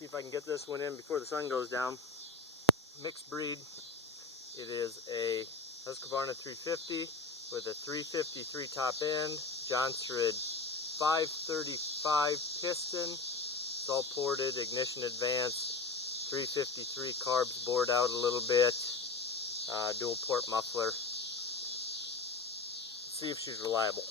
See if I can get this one in before the sun goes down. Mixed breed. It is a Husqvarna 350 with a 353 top end, Johnsered 535 piston. It's all ported, ignition advance, 353 carbs bored out a little bit, dual port muffler. Let's see if she's reliable.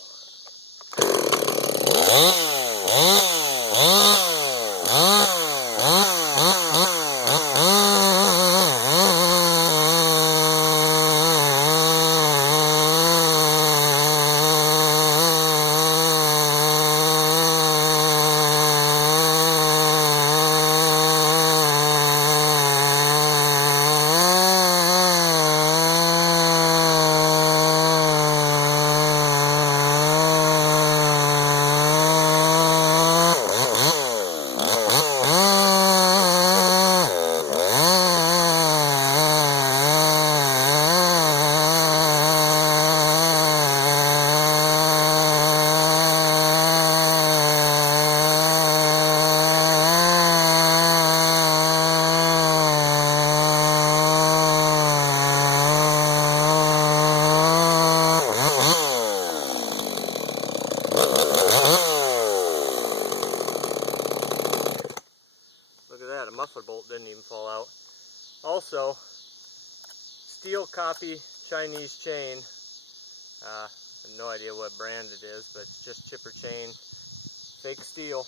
Look at that, a muffler bolt didn't even fall out. Also, steel copy Chinese chain. I have no idea what brand it is, but it's just chipper chain, fake steel.